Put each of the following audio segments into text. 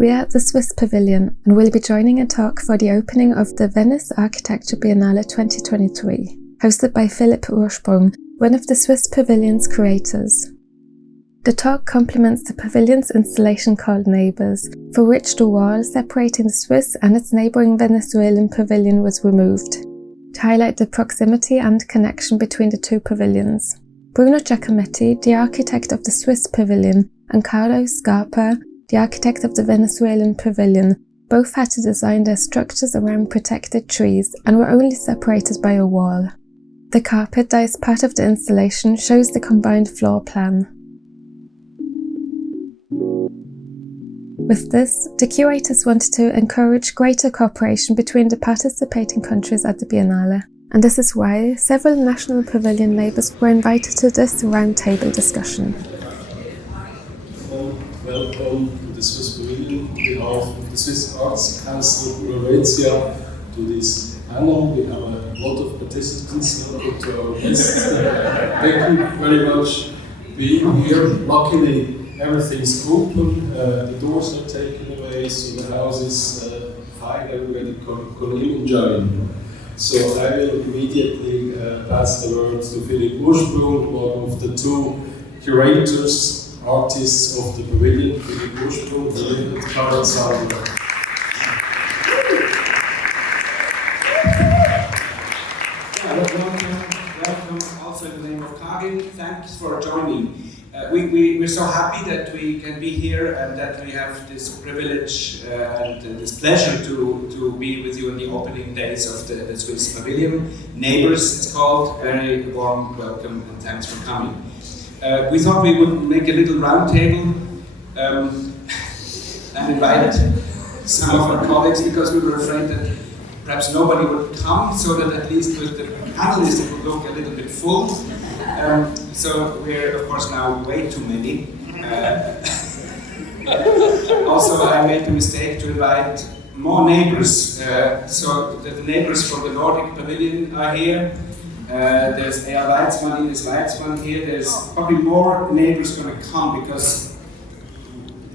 We are at the Swiss Pavilion and will be joining a talk for the opening of the Venice Architecture Biennale 2023, hosted by Philip Ursprung, one of the Swiss Pavilion's curators. The talk complements the pavilion's installation called Neighbours, for which the wall separating the Swiss and its neighbouring Venezuelan pavilion was removed, to highlight the proximity and connection between the two pavilions. Bruno Giacometti, the architect of the Swiss Pavilion, and Carlo Scarpa, the architect of the Venezuelan pavilion, both had to design their structures around protected trees and were only separated by a wall. The carpet that is part of the installation shows the combined floor plan. With this, the curators wanted to encourage greater cooperation between the participating countries at the Biennale, and this is why several national pavilion neighbours were invited to this roundtable discussion. Welcome to the Swiss Pavilion on behalf of the Swiss Arts Council Helvetia to this panel. We have a lot of participants local to our guests. Thank you very much for being here. Luckily, everything's open, the doors are taken away, so the house is fine, everybody can enjoy. So I will immediately pass the word to Philip Ursprung, one of the two curators, artists of the pavilion. Philip Ursprung, the little current sound. Welcome also in the name of Karin. Thanks for joining. We're so happy that we can be here and that we have this privilege and this pleasure to be with you in the opening days of the Swiss Pavilion. Neighbours, it's called. Very warm welcome and thanks for coming. We thought we would make a little round table and invite some of our colleagues because we were afraid that perhaps nobody would come, so that at least with the panelists it would look a little bit full. So we're of course now way too many. Also I made the mistake to invite more neighbours, so the neighbours from the Nordic Pavilion are here. There's Ea Weitzmann, Ines Weitzmann here. There's probably more neighbours going to come because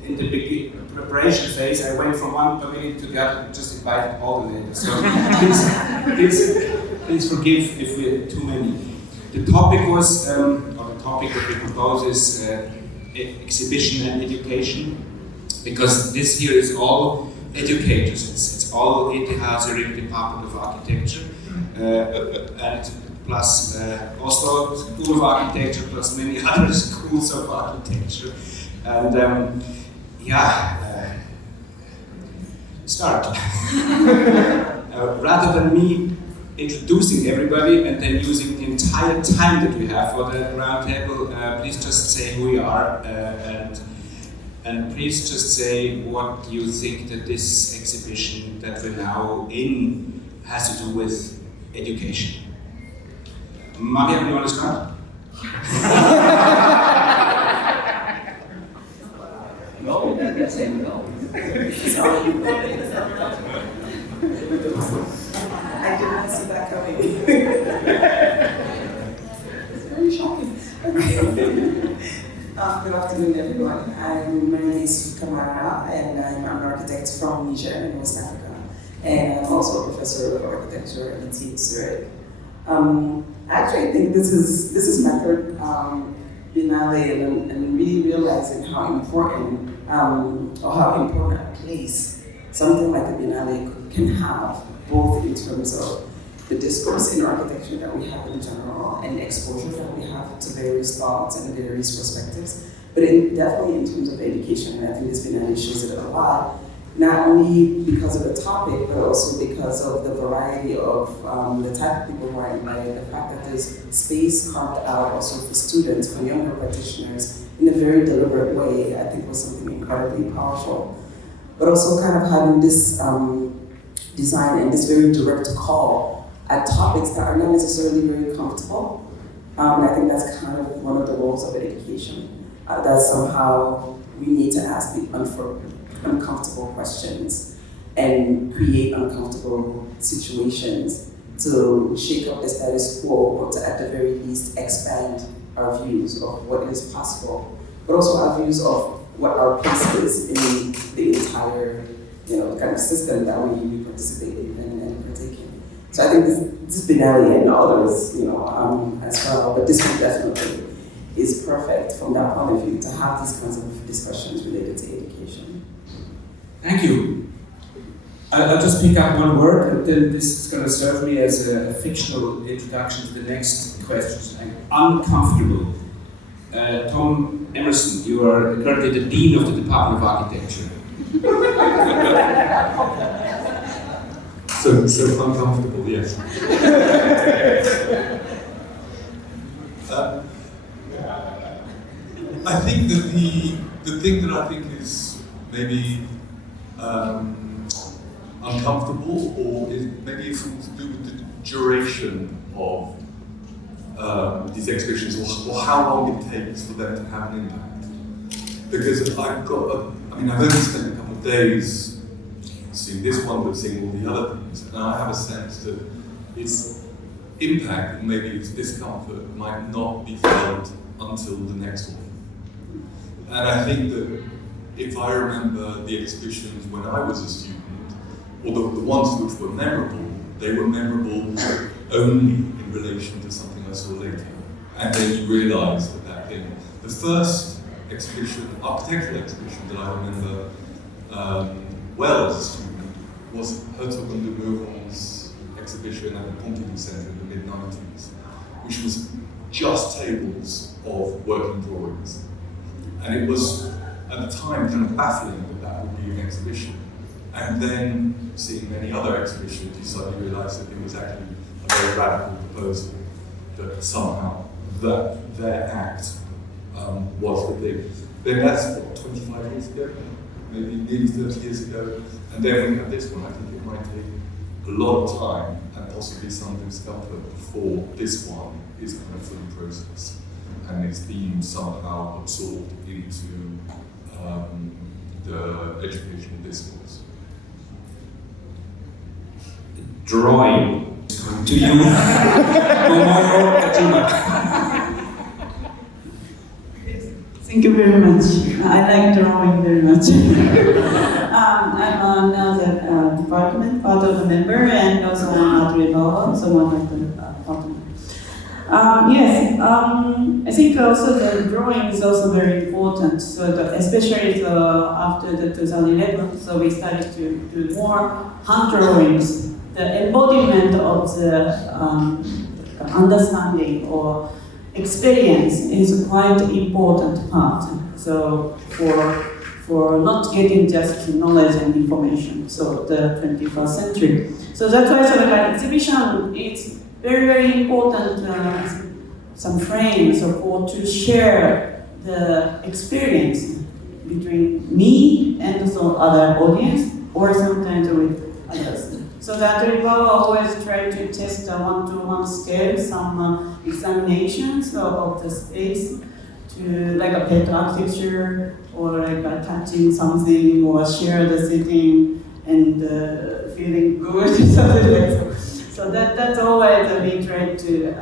in the preparation phase I went from one pavilion to the other and just invited all the neighbours. So please forgive if we're too many. The topic was, or the topic that we propose is exhibition and education, because this here is all educators. It's all ETH Department of Architecture, and plus Oslo School of Architecture, plus many other schools of architecture. And start. Rather than me introducing everybody and then using the entire time that we have for the roundtable, please just say who we are and please just say what you think that this exhibition that we're now in has to do with education. Maria, you want to start? No, you're saying no. I did not see that coming. It's very shocking. Good afternoon, everyone. My name is Kamara, and I'm an architect from Niger in West Africa. And I'm also a professor of architecture at ETH Zurich. Actually, I think this is my third Biennale, and really realizing how important a place something like a Biennale can have, both in terms of the discourse in architecture that we have in general and exposure that we have to various thoughts and various perspectives, but definitely in terms of education. And I think this Biennale shows it a lot, not only because of the topic, but also because of the variety of the type of people who are invited, the fact that there's space carved out also for students, for younger practitioners, in a very deliberate way, I think was something incredibly powerful. But also kind of having this design and this very direct call at topics that are not necessarily very comfortable. And I think that's kind of one of the roles of education, that somehow we need to ask the uncomfortable questions and create uncomfortable situations to shake up the status quo, or to at the very least expand our views of what is possible, but also our views of what our place is in the entire entire, kind of system that we participate in and partake in. So I think this Biennale and others, as well, but this one definitely is perfect from that point of view to have these kinds of discussions related to education. Thank you. I'll just pick up one word, and then this is going to serve me as a fictional introduction to the next questions. Uncomfortable. Tom Emerson, you are currently the Dean of the Department of Architecture. So uncomfortable, yes. I think that the thing that I think is maybe uncomfortable, or maybe it's something to do with the duration of these exhibitions, or how long it takes for them to have an impact. Because I've only spent a couple of days seeing this one, but seeing all the other things, and I have a sense that its impact, and maybe its discomfort, might not be felt until the next one. And I think that if I remember the exhibitions when I was a student, or the ones which were memorable, they were memorable only in relation to something I saw later. And then you realise that thing. The first exhibition, architectural exhibition that I remember well as a student was Herzog and de Meuron's exhibition at the Pompidou Centre in the mid-90s, which was just tables of working drawings. And it was, at the time, kind of baffling that would be an exhibition. And then, seeing many other exhibitions, you suddenly realise that it was actually a very radical proposal, that somehow their act was the thing. Then that's, 25 years ago? Maybe nearly 30 years ago. And then we have this one. I think it might take a lot of time and possibly some discomfort before this one is kind of fully processed and its theme somehow absorbed into the educational discourse. Drawing. To you. Thank you very much. I like drawing very much. I'm now the department, part of the member, and also I'm at Revolve, so one of the partners. Yes, I think also the drawing is also very important. So especially after the 2011, so we started to do more hand drawings. The embodiment of the understanding or experience is quite important part. So for not getting just knowledge and information. So the 21st century. So that's why so the exhibition is very, very important, some frames or to share the experience between me and also other audience, or sometimes with others. So that we will always try to test a one-to-one scale, some examinations of the space, to like a pet architecture, or like touching something, or share the sitting and feeling good, something like that. So that's always we try to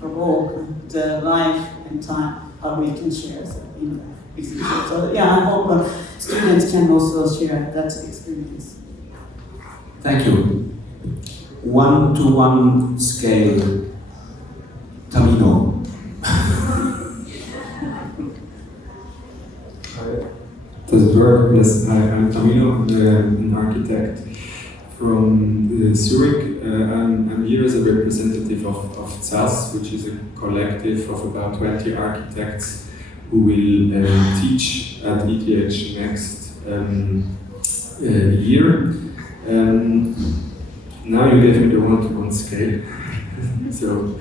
provoke the life and time how we can share in the exhibition. So yeah, I hope students can also share that experience. Thank you. One-to-one scale, Tamino. Does it work? Yes, I'm Tamino, an architect from Zurich. I'm here as a representative of ZAS, which is a collective of about 20 architects who will teach at ETH next year. Now you gave me the one-to-one scale. So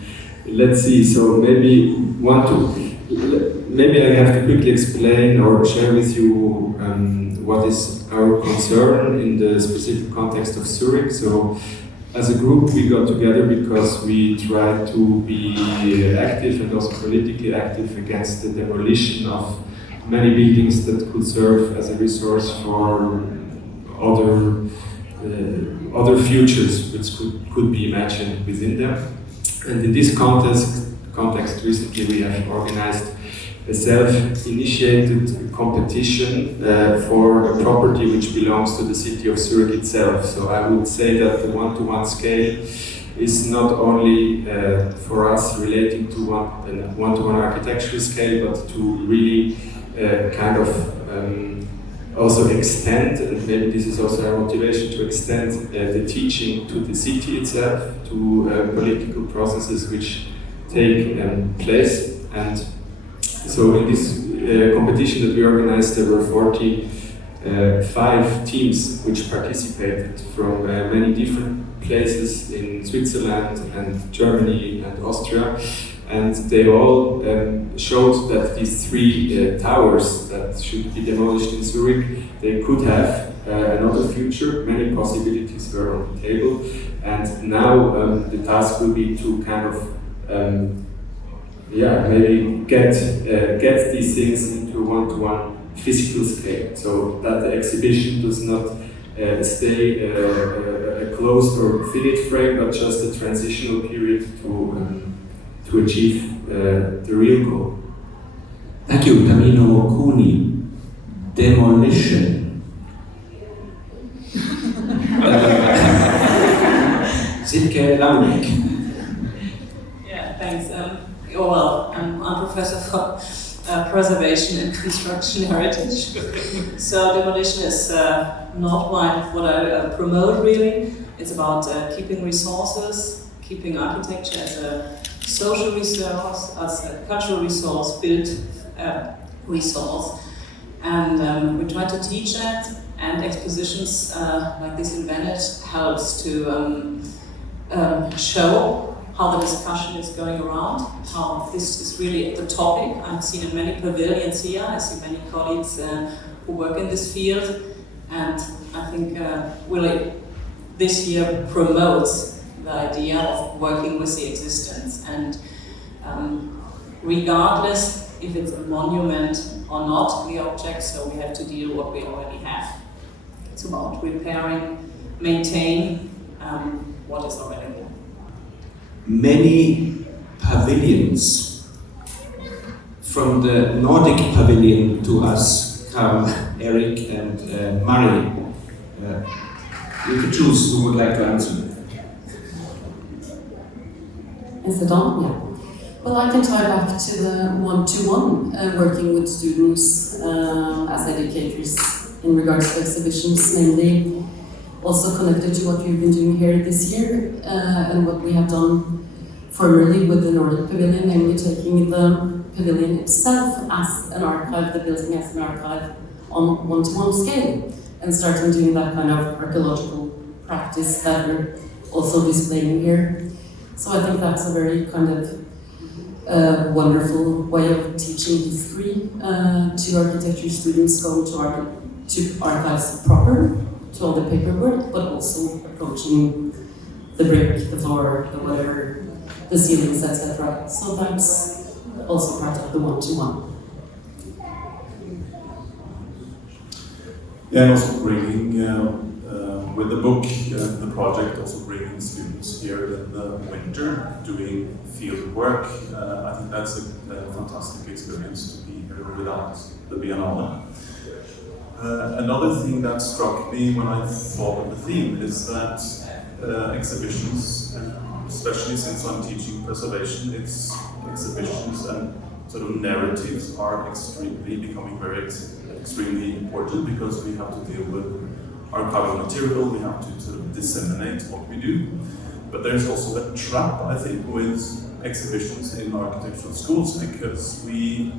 let's see. So maybe maybe I have to quickly explain or share with you what is our concern in the specific context of Zurich. So as a group we got together because we try to be active and also politically active against the demolition of many buildings that could serve as a resource for other futures which could be imagined within them. And in this context recently we have organized a self-initiated competition for a property which belongs to the city of Zurich itself. So I would say that the one-to-one scale is not only for us relating to one-to-one architectural scale, but to really kind of also extend, and maybe this is also our motivation, to extend the teaching to the city itself, to political processes which take place. And so in this competition that we organized, there were 45 teams which participated from many different places in Switzerland and Germany and Austria. And they all showed that these three towers that should be demolished in Zurich, they could have another future. Many possibilities were on the table. And now the task will be to kind of maybe get these things into one-to-one physical scale, so that the exhibition does not stay a closed or finite frame, but just a transitional period to achieve the real goal. Thank you, Tamino Kuni. Demolition. Silke Langweg. Yeah, thanks. I'm Professor for Preservation and Construction Heritage. So demolition is not what I promote really. It's about keeping resources, keeping architecture as a social resource, as a cultural resource, built resource. And we try to teach that, and expositions like this in Venice helps to show how the discussion is going around, how this is really the topic. I've seen in many pavilions here, I see many colleagues who work in this field, and I think really this year promotes the idea of working with the existence, and regardless if it's a monument or not, the object, so we have to deal with what we already have. It's about repairing, maintain what is already there. Many pavilions, from the Nordic Pavilion to us, come Eric and Mari. You can choose who would like to answer. Is it on? Yeah. Well, I can tie back to the one-to-one, working with students as educators in regards to exhibitions, mainly also connected to what you've been doing here this year and what we have done formerly with the Nordic Pavilion, namely taking the pavilion itself as an archive, the building as an archive on one-to-one scale, and starting doing that kind of archaeological practice that we're also displaying here. So I think that's a very kind of wonderful way of teaching history to architecture students, going to archives proper, to all the paperwork, but also approaching the brick, the floor, the whatever, the ceilings, etc. So that's also part of the one-to-one. Yeah, and also bringing, with the book, the project, also bringing students here in the winter, doing field work. I think that's a fantastic experience to be here without the Biennale. Another thing that struck me when I thought of the theme is that exhibitions, and especially since I'm teaching preservation, it's exhibitions and sort of narratives are becoming extremely important, because we have to deal with archival material, we have to sort of disseminate what we do. But there's also a trap, I think, with exhibitions in architectural schools, because it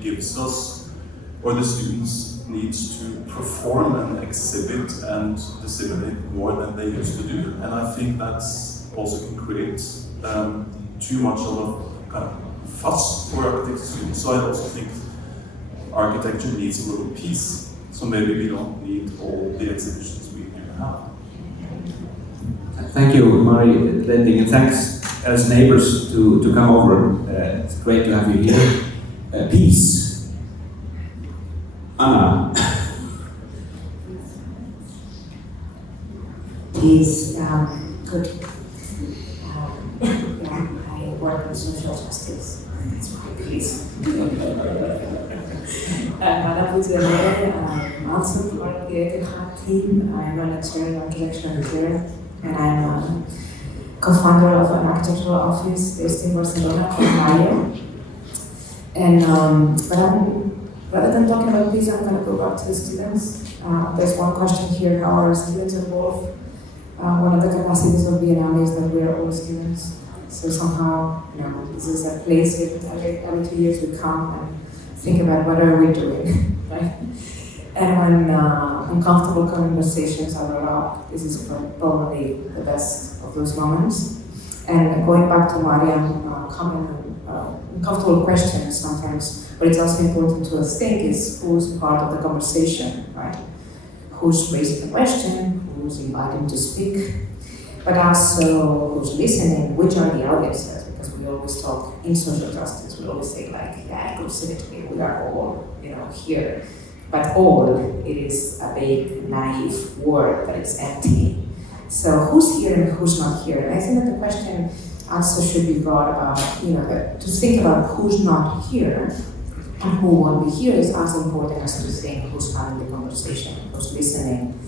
gives us, or the students needs to perform and exhibit and disseminate more than they used to do. And I think that's also can create too much of a kind of fuss for architecture students. So I also think architecture needs a little peace. So maybe we don't need all the exhibitions we do have. Thank you, Mari Lending, and thanks as neighbors to come over. It's great to have you here. Peace. Anna. Peace. Good. I work on social justice I'm also part of the ETH team. I'm a lecturer in architecture and interior, and I'm co-founder of an architectural office based in Barcelona called Mario. And rather than talking about this, I'm going to go back to the students. There's one question here: how are students involved? One of the capacities of Biennale is that we are all students. So somehow, this is a place every 2 years we come and think about what are we doing, right? And when uncomfortable conversations are allowed, this is probably the best of those moments. And going back to Mariam, uncomfortable questions sometimes, but it's also important to think is who's part of the conversation, right? Who's raising the question, who's inviting to speak, but also who's listening, which are the audiences, because we always talk in social justice, we always say like, yeah, inclusivity, we are all, here. But all, it is a big, naive word, but it's empty. So who's here and who's not here? And I think that the question also should be brought about, to think about who's not here and who won't be here is as important as to think who's having the conversation, who's listening.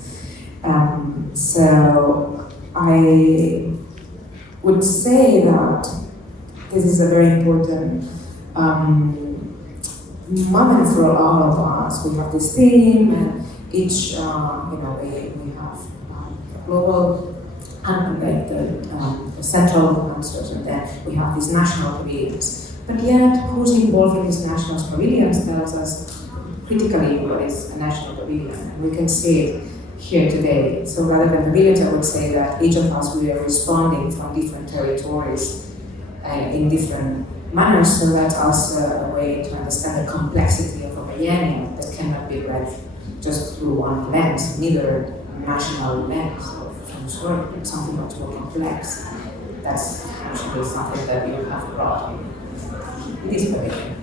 So I would say that this is a very important moment for all of us. We have this theme, and each, we have a global and like the central answers, and then we have these national pavilions. But yet, who's involved in these national pavilions tells us critically what is a national pavilion, and we can see it here today. So rather than pavilions, I would say that each of us, we are responding from different territories in different manners, so that's also a way to understand the complexity of a biennial that cannot be read just through one lens, neither a national lens of some sort, but something much more complex. That's actually something that you have brought in this pavilion.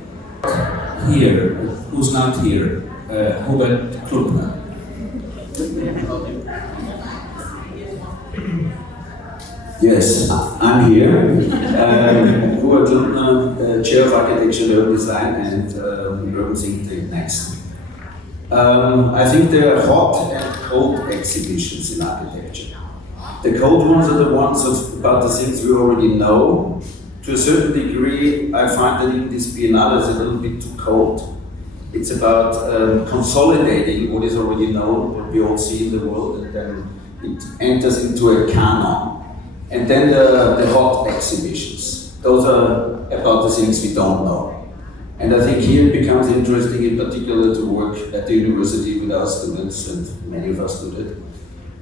Here, who's not here? Hubert Klubner. Yes, I'm here. Hubert Klubner, Chair of Architecture and Urban Design and Urban Think Tank Next. I think there are hot and cold exhibitions in architecture. The cold ones are the ones about the things we already know. To a certain degree, I find that even this Biennale is a little bit too cold. It's about consolidating what is already known, what we all see in the world, and then it enters into a canon. And then the hot exhibitions. Those are about the things we don't know. And I think here it becomes interesting in particular to work at the university with our students, and many of us do that.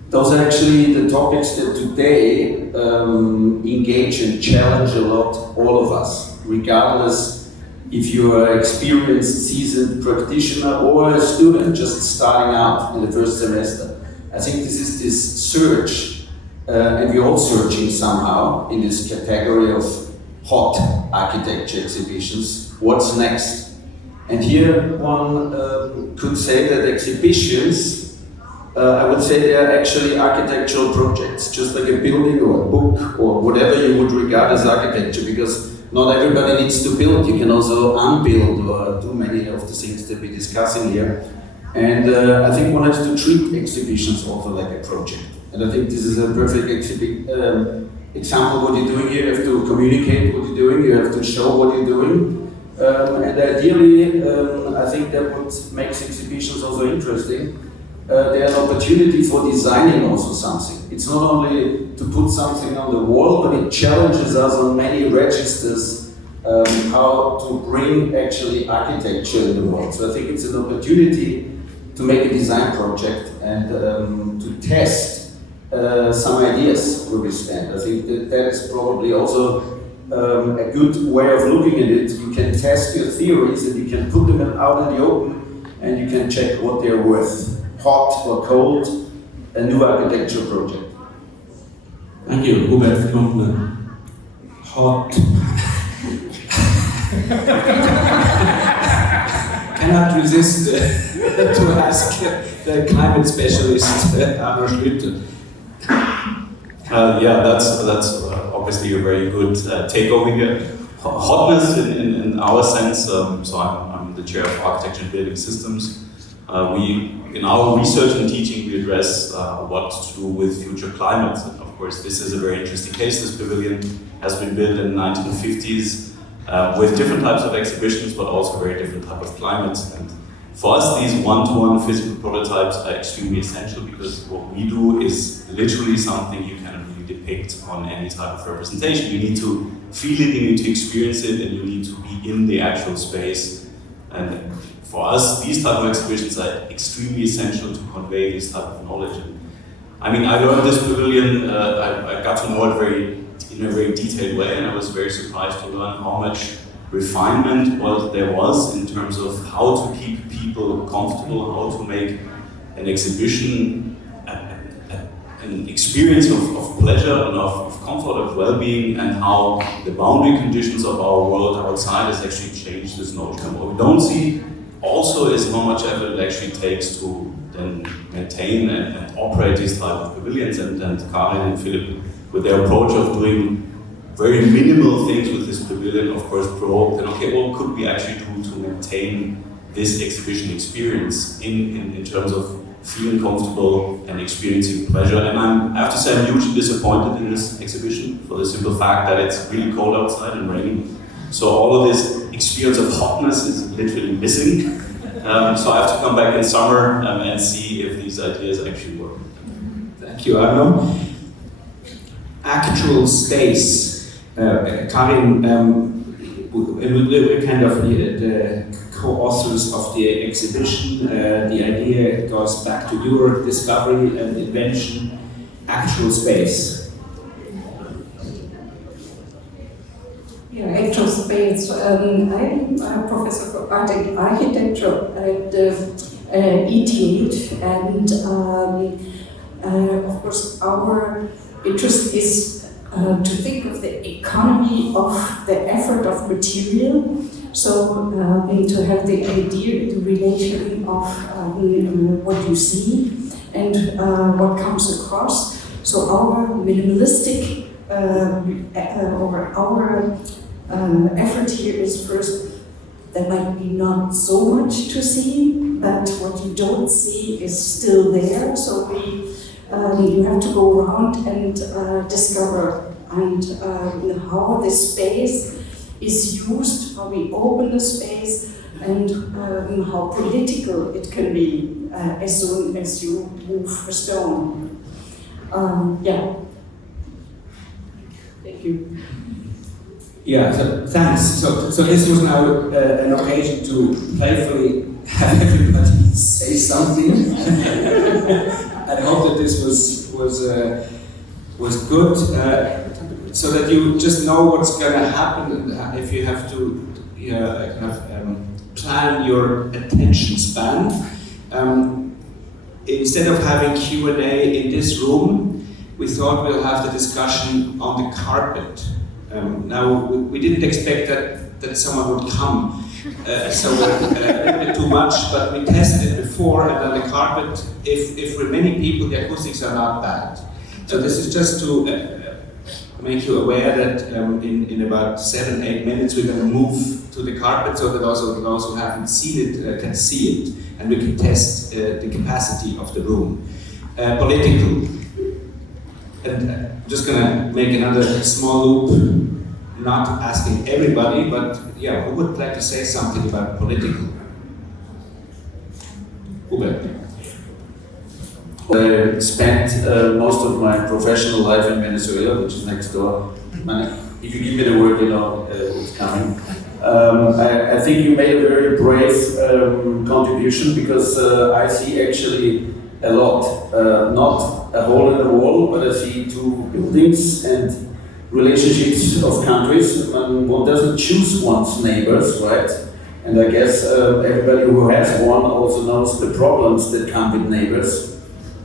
Those are actually the topics that today engage and challenge a lot all of us, regardless if you are an experienced, seasoned practitioner or a student just starting out in the first semester. I think this is this search, and we're all searching somehow in this category of hot architecture exhibitions. What's next? And here one could say that exhibitions, I would say they are actually architectural projects, just like a building or a book or whatever you would regard as architecture, because not everybody needs to build. You can also unbuild or do many of the things that we're discussing here. And I think one has to treat exhibitions also like a project. And I think this is a perfect example of what you're doing here. You have to communicate what you're doing, you have to show what you're doing. And ideally, I think that what makes exhibitions also interesting, they're an opportunity for designing also something. It's not only to put something on the wall, but it challenges us on many registers how to bring actually architecture in the world. So I think it's an opportunity to make a design project and to test some ideas where we stand. I think that is probably also a good way of looking at it. You can test your theories and you can put them out in the open and you can check what they're worth. Hot or cold, a new architecture project. Thank you, Hubert Klubner. Hot. Cannot resist to ask the climate specialist, Arno Schlüter. Yeah, that's obviously a very good takeover here. Hotness in our sense, so I'm the chair of architecture and building systems. In our research and teaching, we address what to do with future climates. And of course, this is a very interesting case. This pavilion has been built in the 1950s with different types of exhibitions, but also very different type of climates. And for us, these one-to-one physical prototypes are extremely essential because what we do is literally something you cannot really depict on any type of representation. You need to feel it, you need to experience it, and you need to be in the actual space. And for us, these type of exhibitions are extremely essential to convey this type of knowledge. And, I mean, I learned this pavilion, I got to know it in a very detailed way, and I was very surprised to learn how much refinement there was in terms of how to keep people comfortable, how to make an exhibition an experience of pleasure and of comfort, of well-being, and how the boundary conditions of our world outside has actually changed this notion. And what we don't see also is how much effort it actually takes to then maintain and operate these type of pavilions. And Karin and Philip, with their approach of doing very minimal things with this pavilion, of course, provoked, and okay, what could we actually do to maintain this exhibition experience in terms of feeling comfortable and experiencing pleasure. And I have to say, I'm hugely disappointed in this exhibition for the simple fact that it's really cold outside and raining. So all of this experience of hotness is literally missing. So I have to come back in summer and see if these ideas actually work. Thank you, Arno. Actual space. Karin, we're kind of the co-authors of the exhibition. The idea goes back to your discovery and invention. Actual space. Yeah, actual space. I'm a professor for art and architecture at ETH, and of course our interest is to think of the economy of the effort of material. So to have the idea, the relation of what you see and what comes across. So our minimalistic our effort here is first, there might be not so much to see, but what you don't see is still there. So you have to go around and discover how this space is used, how we open the space, and how political it can be as soon as you move a stone. Yeah. Thank you. Yeah, so thanks. So this was now an occasion to playfully have everybody say something. I hope that this was good, so that you just know what's going to happen, and if you have to plan your attention span. Instead of having Q&A in this room, we thought we'll have the discussion on the carpet. Now, we didn't expect that someone would come, so a little bit too much, but we tested it before, and on the carpet, if we're many people, the acoustics are not bad. So this is just to make you aware that in about 7-8 minutes we're going to move to the carpet, so that also those who haven't seen it can see it, and we can test the capacity of the room. Political. And I'm just going to make another small loop, not asking everybody, but yeah, who would like to say something about political? Uwe. I spent most of my professional life in Venezuela, which is next door. If you give me the word, you know it's coming. I think you made a very brave contribution, because I see actually a lot, not a hole in the wall, but I see two buildings and relationships of countries. One doesn't choose one's neighbors, right? And I guess everybody who has one also knows the problems that come with neighbors.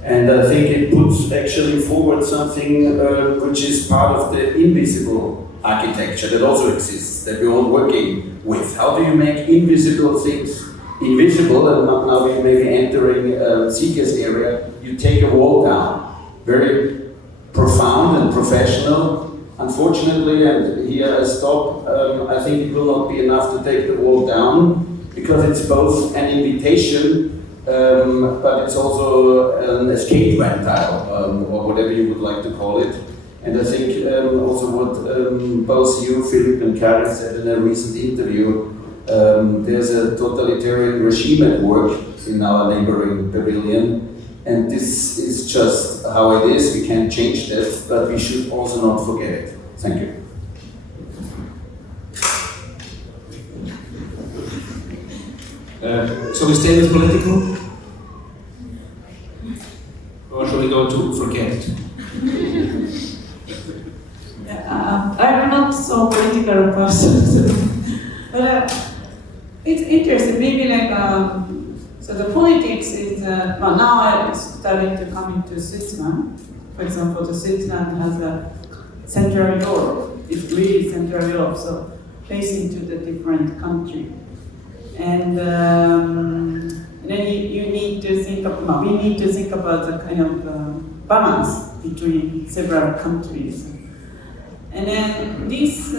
And I think it puts actually forward something which is part of the invisible architecture that also exists, that we're all working with. How do you make invisible things invisible? And now we may be entering Sika's area. You take a wall down. Very profound and professional. Unfortunately, and here I stop, I think it will not be enough to take the wall down. because it's both an invitation, but it's also an escape rental, or whatever you would like to call it. And I think also what both you, Philip, and Karen said in a recent interview, there's a totalitarian regime at work in our neighboring pavilion, and this is just how it is. We can't change that, but we should also not forget it. Thank you. So we stay with political? Or shall we go to forget? I'm not so political person, but it's interesting. Maybe like so the politics is well, now it's starting to come into Switzerland. For example, the Switzerland has a Central Europe. It's really Central Europe, so facing to the different country, and then you need to think about. We need to think about the kind of balance between several countries. And then this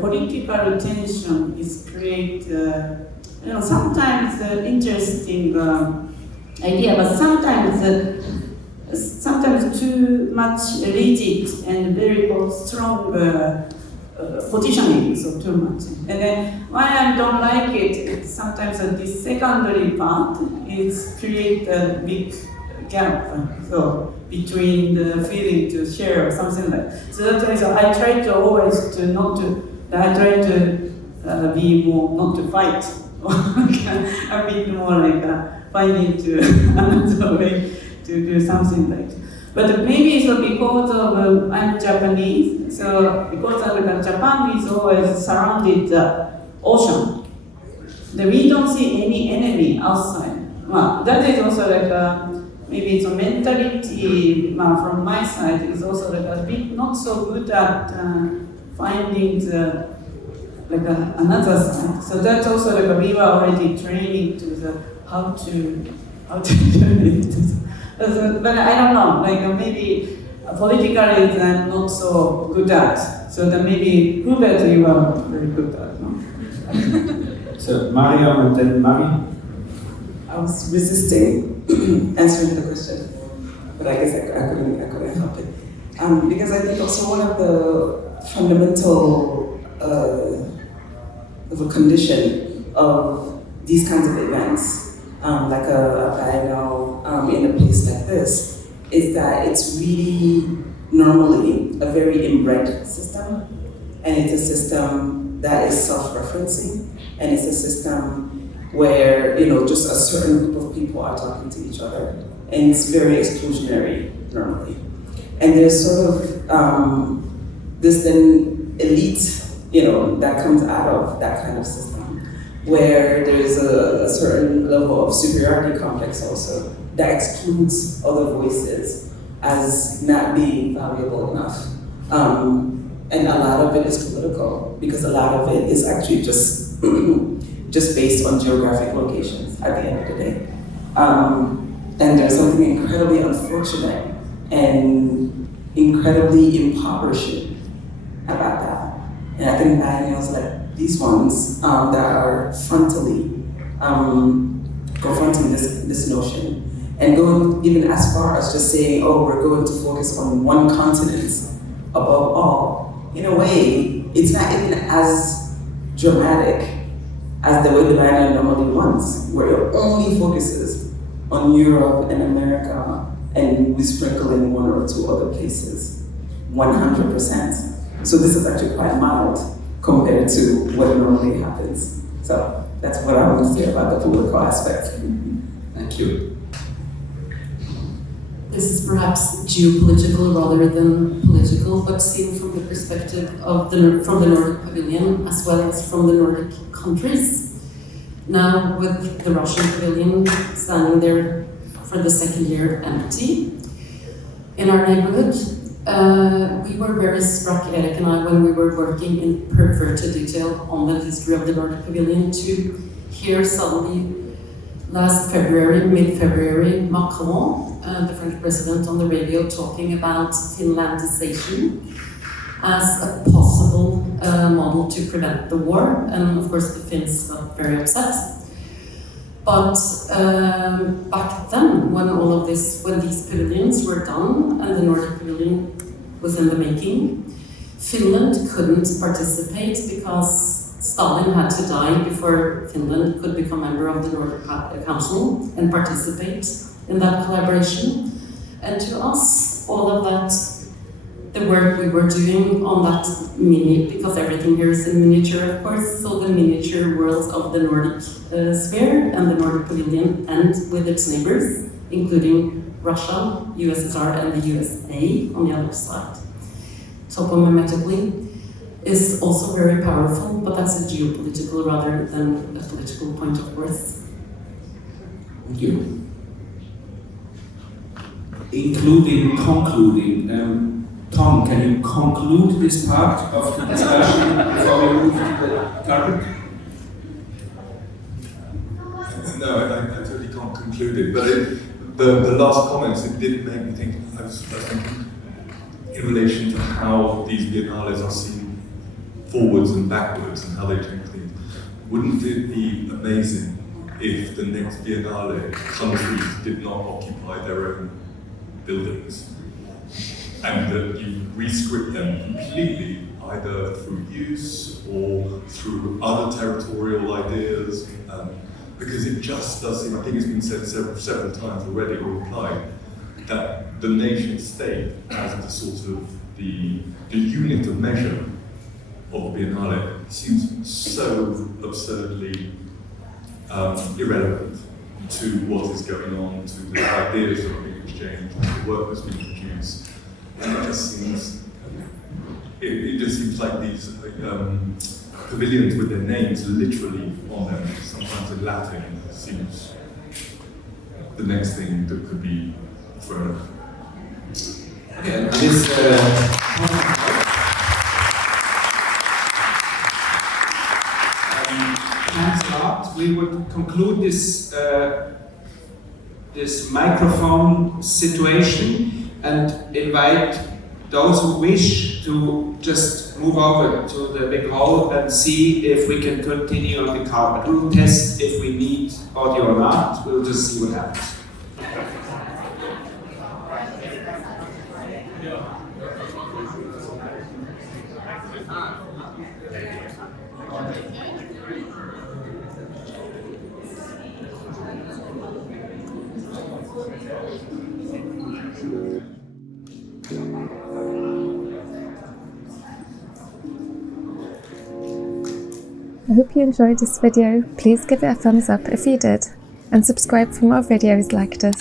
political tension is create, sometimes interesting idea, but sometimes too much rigid and very strong positioning, so too much. And then why I don't like it, it's sometimes this secondary part is create a big gap. So between the feeling to share or something like that. So that's why I try to always I try to be more, not to fight, a bit more like finding to another way to do something like that. But maybe so because of I'm Japanese, so because of Japan is always surrounded ocean, that we don't see any enemy outside. Well, that is also like maybe it's a mentality from my side is also like a bit not so good at finding the another side. So that's also like we were already training to the how to do it. But I don't know, like maybe politically I'm not so good at. So then maybe Hubert you are very good at, no? So Mario and then Mari. I was resisting answering the question, but I guess I couldn't help it. Because I think also one of the fundamental of a condition of these kinds of events, like a biennial in a place like this, is that it's really normally a very inbred system, and it's a system that is self-referencing, and it's a system where, just a certain group of people are talking to each other. And it's very exclusionary, normally. And there's sort of this then elite, that comes out of that kind of system, where there's a certain level of superiority complex also that excludes other voices as not being valuable enough. And a lot of it is political, because a lot of it is actually just based on geographic locations at the end of the day. And there's something incredibly unfortunate and incredibly impoverishing about that. And I think biennials like these ones that are frontally confronting this notion, and going even as far as just saying, oh, we're going to focus on one continent above all. In a way, it's not even as dramatic as the way the biennial normally wants, where it only focuses on Europe and America, and we sprinkle in one or two other places, 100%. So this is actually quite mild compared to what normally happens. So that's what I want to say about the political aspect. Thank you. This is perhaps geopolitical rather than political, but seen from the perspective of from the Nordic Pavilion as well as from the Nordic countries. Now, with the Russian Pavilion standing there for the second year empty in our neighborhood, we were very struck, Erik and I, when we were working in perverted detail on the history of the Nordic Pavilion, to hear suddenly last February, mid-February, Macron, the French president, on the radio talking about Finlandization, as a possible model to prevent the war, and of course the Finns got very upset. But back then, when these pavilions were done and the Nordic Pavilion was in the making, Finland couldn't participate because Stalin had to die before Finland could become member of the Nordic Council and participate in that collaboration. And to us, all of that, the work we were doing on that because everything here is in miniature, of course, so the miniature worlds of the Nordic sphere and the Nordic Pavilion and with its neighbors, including Russia, USSR and the USA on the other side, topomimetically, is also very powerful, but that's a geopolitical rather than a political point, of course. Thank you. Concluding, Tom, can you conclude this part of the discussion before we move to the carpet? No, I totally can't conclude it, but the last comments, it did make me think, I was thinking in relation to how these biennales are seen forwards and backwards and how they change things. Wouldn't it be amazing if the next biennale countries did not occupy their own buildings and that you rescript them completely either through use or through other territorial ideas, because it just does seem, I think it's been said several times already or implied, that the nation state as the sort of the unit of measure of the Biennale seems so absurdly irrelevant to what is going on, to the ideas that are being exchanged, to the work that's being produced. And it just seems, it just seems like these pavilions with their names literally on them, sometimes in Latin, seems the next thing that could be thrown out. Okay, and this thanks a lot. We would conclude this this microphone situation and invite those who wish to just move over to the big hall and see if we can continue on the carpet. We'll test if we need audio or not. We'll just see what happens. I hope you enjoyed this video. Please give it a thumbs up if you did, and subscribe for more videos like this.